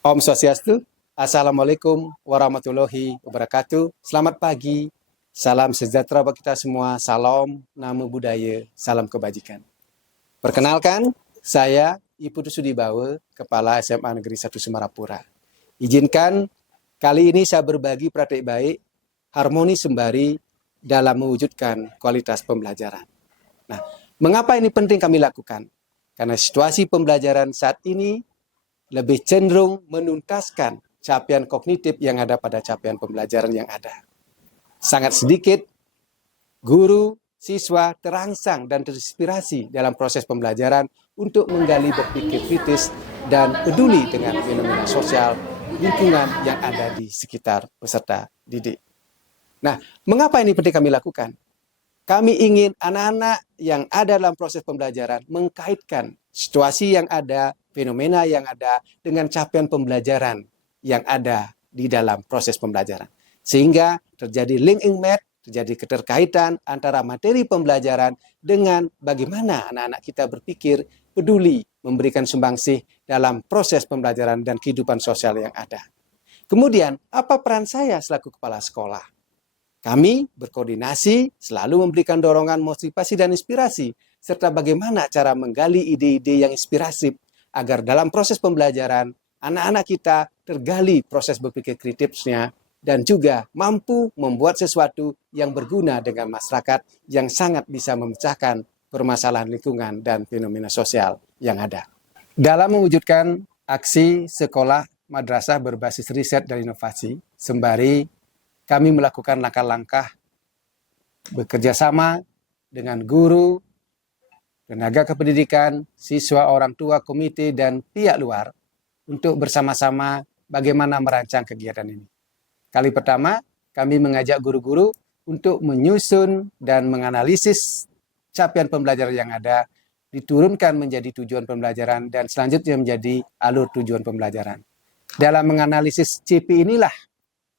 Om Swastiastu, Assalamualaikum warahmatullahi wabarakatuh. Selamat pagi, salam sejahtera bagi kita semua, salam namo buddhaya, salam kebajikan. Perkenalkan, saya Iputu Sudibawa, Kepala SMA Negeri 1 Semarapura. Izinkan kali ini saya berbagi praktik baik, harmoni sembari dalam mewujudkan kualitas pembelajaran. Nah, mengapa ini penting kami lakukan? Karena situasi pembelajaran saat ini lebih cenderung menuntaskan capaian kognitif yang ada pada capaian pembelajaran yang ada. Sangat sedikit guru, siswa terangsang dan terinspirasi dalam proses pembelajaran untuk menggali berpikir kritis dan peduli dengan fenomena sosial lingkungan yang ada di sekitar peserta didik. Nah, mengapa ini penting kami lakukan? Kami ingin anak-anak yang ada dalam proses pembelajaran mengkaitkan situasi yang ada, fenomena yang ada dengan capaian pembelajaran yang ada di dalam proses pembelajaran. Sehingga terjadi link and match, terjadi keterkaitan antara materi pembelajaran dengan bagaimana anak-anak kita berpikir, peduli, memberikan sumbangsih dalam proses pembelajaran dan kehidupan sosial yang ada. Kemudian, apa peran saya selaku kepala sekolah? Kami berkoordinasi, selalu memberikan dorongan, motivasi, dan inspirasi, serta bagaimana cara menggali ide-ide yang inspiratif agar dalam proses pembelajaran, anak-anak kita tergali proses berpikir kritisnya dan juga mampu membuat sesuatu yang berguna dengan masyarakat yang sangat bisa memecahkan permasalahan lingkungan dan fenomena sosial yang ada. Dalam mewujudkan aksi sekolah madrasah berbasis riset dan inovasi, sembari kami melakukan langkah-langkah bekerja sama dengan guru, tenaga kependidikan, siswa, orang tua, komite, dan pihak luar untuk bersama-sama bagaimana merancang kegiatan ini. Kali pertama, kami mengajak guru-guru untuk menyusun dan menganalisis capaian pembelajaran yang ada, diturunkan menjadi tujuan pembelajaran, dan selanjutnya menjadi alur tujuan pembelajaran. Dalam menganalisis CP inilah,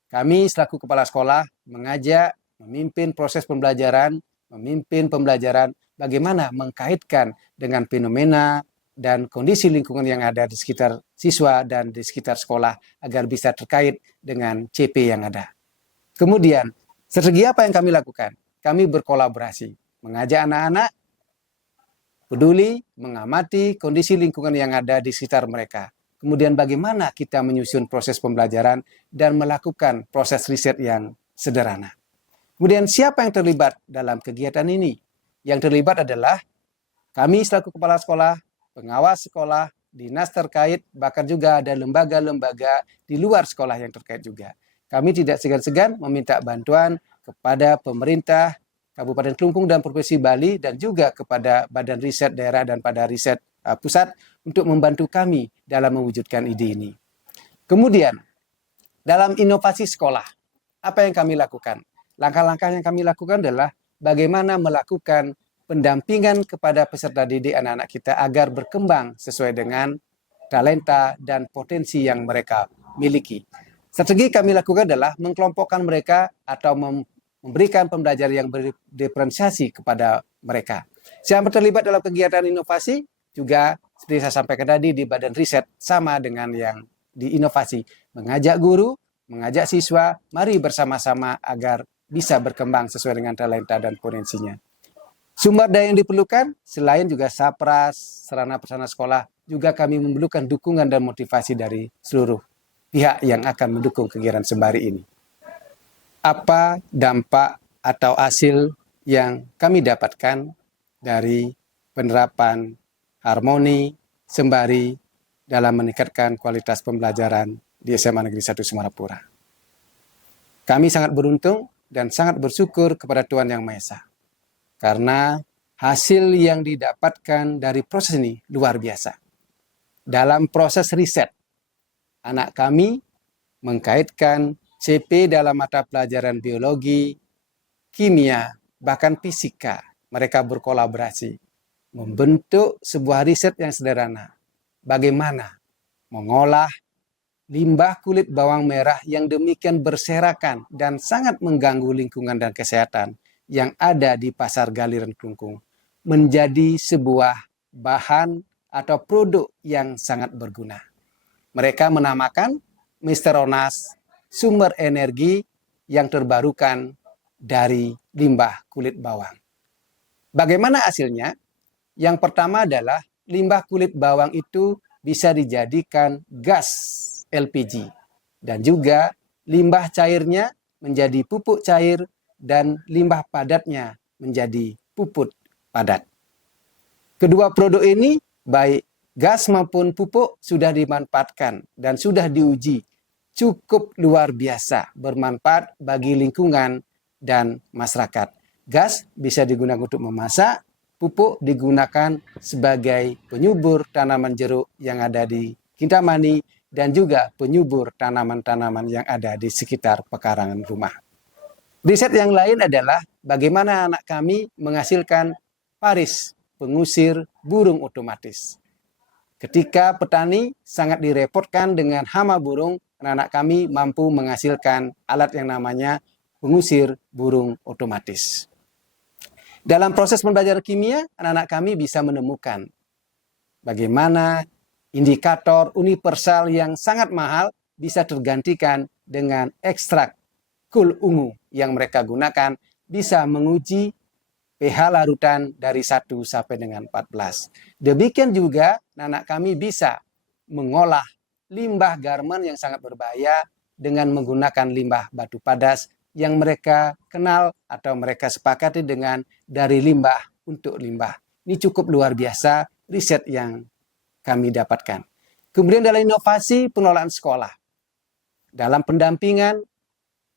kami selaku kepala sekolah mengajak, memimpin proses pembelajaran, bagaimana mengkaitkan dengan fenomena dan kondisi lingkungan yang ada di sekitar siswa dan di sekitar sekolah agar bisa terkait dengan CP yang ada. Kemudian, strategi apa yang kami lakukan? Kami berkolaborasi, mengajak anak-anak peduli, mengamati kondisi lingkungan yang ada di sekitar mereka. Kemudian bagaimana kita menyusun proses pembelajaran dan melakukan proses riset yang sederhana. Kemudian siapa yang terlibat dalam kegiatan ini? Yang terlibat adalah kami selaku kepala sekolah, pengawas sekolah, dinas terkait, bahkan juga ada lembaga-lembaga di luar sekolah yang terkait juga. Kami tidak segan-segan meminta bantuan kepada pemerintah, Kabupaten Kelungkung dan Provinsi Bali, dan juga kepada Badan Riset Daerah dan pada Riset Pusat untuk membantu kami dalam mewujudkan ide ini. Kemudian, dalam inovasi sekolah, apa yang kami lakukan? Langkah-langkah yang kami lakukan adalah bagaimana melakukan pendampingan kepada peserta didik anak-anak kita agar berkembang sesuai dengan talenta dan potensi yang mereka miliki. Strategi kami lakukan adalah mengkelompokkan mereka atau memberikan pembelajaran yang berdiferensiasi kepada mereka. Siapa terlibat dalam kegiatan inovasi juga seperti saya sampaikan tadi di Badan Riset sama dengan yang di inovasi. Mengajak guru, mengajak siswa, mari bersama-sama agar bisa berkembang sesuai dengan talenta dan potensinya. Sumber daya yang diperlukan selain juga sapras, sarana prasarana sekolah, juga kami memerlukan dukungan dan motivasi dari seluruh pihak yang akan mendukung kegiatan sembari ini. Apa dampak atau hasil yang kami dapatkan dari penerapan harmoni sembari dalam meningkatkan kualitas pembelajaran di SMA Negeri 1 Semarapura? Kami sangat beruntung dan sangat bersyukur kepada Tuhan Yang Maha Esa. Karena hasil yang didapatkan dari proses ini luar biasa. Dalam proses riset, anak kami mengkaitkan CP dalam mata pelajaran biologi, kimia, bahkan fisika. Mereka berkolaborasi, membentuk sebuah riset yang sederhana. Bagaimana mengolah limbah kulit bawang merah yang demikian berserakan dan sangat mengganggu lingkungan dan kesehatan yang ada di pasar Galiran Kelungkung menjadi sebuah bahan atau produk yang sangat berguna. Mereka menamakan Misteronas sumber energi yang terbarukan dari limbah kulit bawang. Bagaimana hasilnya? Yang pertama adalah limbah kulit bawang itu bisa dijadikan gas LPG dan juga limbah cairnya menjadi pupuk cair dan limbah padatnya menjadi pupuk padat. Kedua produk ini baik gas maupun pupuk sudah dimanfaatkan dan sudah diuji cukup luar biasa bermanfaat bagi lingkungan dan masyarakat. Gas bisa digunakan untuk memasak, pupuk digunakan sebagai penyubur tanaman jeruk yang ada di Kintamani dan juga penyubur tanaman-tanaman yang ada di sekitar pekarangan rumah. Riset yang lain adalah bagaimana anak kami menghasilkan paris, pengusir burung otomatis. Ketika petani sangat direpotkan dengan hama burung, anak-anak kami mampu menghasilkan alat yang namanya pengusir burung otomatis. Dalam proses pembelajaran kimia, anak-anak kami bisa menemukan bagaimana indikator universal yang sangat mahal bisa tergantikan dengan ekstrak kul ungu yang mereka gunakan bisa menguji pH larutan dari 1 sampai dengan 14. Demikian juga anak kami bisa mengolah limbah garmen yang sangat berbahaya dengan menggunakan limbah batu padas yang mereka kenal atau mereka sepakati dengan dari limbah untuk limbah. Ini cukup luar biasa riset yang kami dapatkan. Kemudian dalam inovasi pengelolaan sekolah. Dalam pendampingan,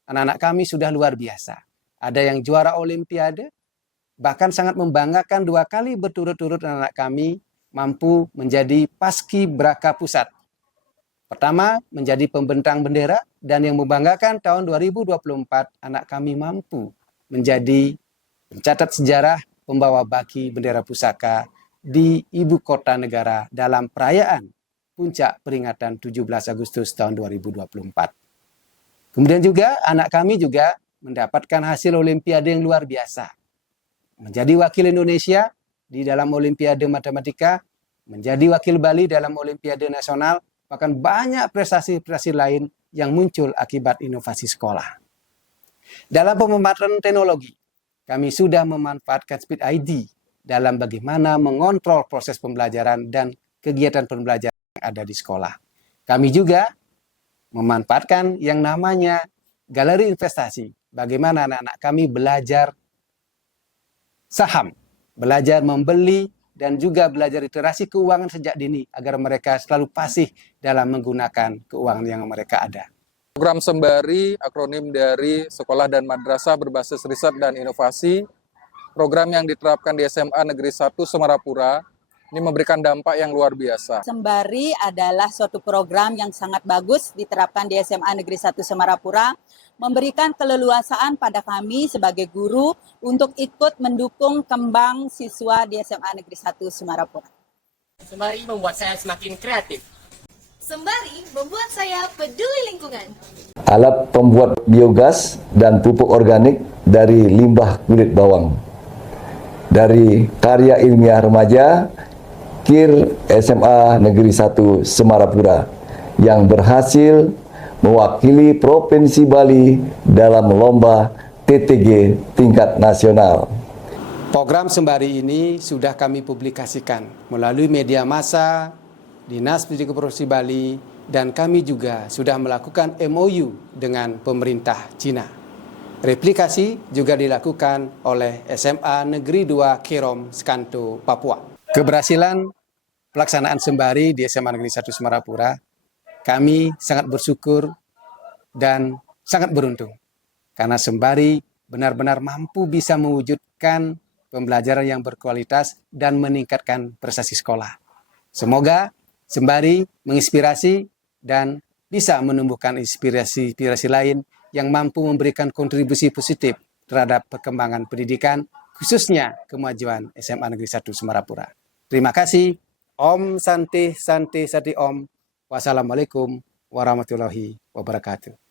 anak-anak kami sudah luar biasa. Ada yang juara olimpiade, bahkan sangat membanggakan 2 kali berturut-turut anak kami mampu menjadi paskibraka pusat. Pertama, menjadi pembentang bendera, dan yang membanggakan tahun 2024 anak kami mampu menjadi pencatat sejarah pembawa baki bendera pusaka di ibu kota negara dalam perayaan puncak peringatan 17 Agustus tahun 2024. Kemudian juga anak kami juga mendapatkan hasil olimpiade yang luar biasa. Menjadi wakil Indonesia di dalam Olimpiade Matematika, menjadi wakil Bali dalam Olimpiade Nasional, bahkan banyak prestasi-prestasi lain yang muncul akibat inovasi sekolah. Dalam pemanfaatan teknologi, kami sudah memanfaatkan Speed ID dalam bagaimana mengontrol proses pembelajaran dan kegiatan pembelajaran yang ada di sekolah. Kami juga memanfaatkan yang namanya galeri investasi, bagaimana anak-anak kami belajar saham, belajar membeli, dan juga belajar literasi keuangan sejak dini agar mereka selalu fasih dalam menggunakan keuangan yang mereka ada. Program Sembari, akronim dari Sekolah dan Madrasah Berbasis Riset dan Inovasi, program yang diterapkan di SMA Negeri 1 Semarapura, ini memberikan dampak yang luar biasa. Sembari adalah suatu program yang sangat bagus diterapkan di SMA Negeri 1 Semarapura, memberikan keleluasaan pada kami sebagai guru untuk ikut mendukung kembang siswa di SMA Negeri 1 Semarapura. Sembari membuat saya semakin kreatif. Sembari membuat saya peduli lingkungan. Alat pembuat biogas dan pupuk organik dari limbah kulit bawang. Dari karya ilmiah remaja KIR SMA Negeri 1 Semarapura yang berhasil mewakili Provinsi Bali dalam lomba TTG tingkat nasional. Program Sembari ini sudah kami publikasikan melalui media massa, Dinas Pendidikan Provinsi Bali, dan kami juga sudah melakukan MOU dengan pemerintah Cina. Replikasi juga dilakukan oleh SMA Negeri 2 Kerom, Skanto, Papua. Keberhasilan pelaksanaan Sembari di SMA Negeri 1 Semarapura, kami sangat bersyukur dan sangat beruntung. Karena Sembari benar-benar mampu bisa mewujudkan pembelajaran yang berkualitas dan meningkatkan prestasi sekolah. Semoga Sembari menginspirasi dan bisa menumbuhkan inspirasi lain yang mampu memberikan kontribusi positif terhadap perkembangan pendidikan, khususnya kemajuan SMA Negeri 1 Semarapura. Terima kasih. Om Santi Santi Sati Om. Wassalamualaikum warahmatullahi wabarakatuh.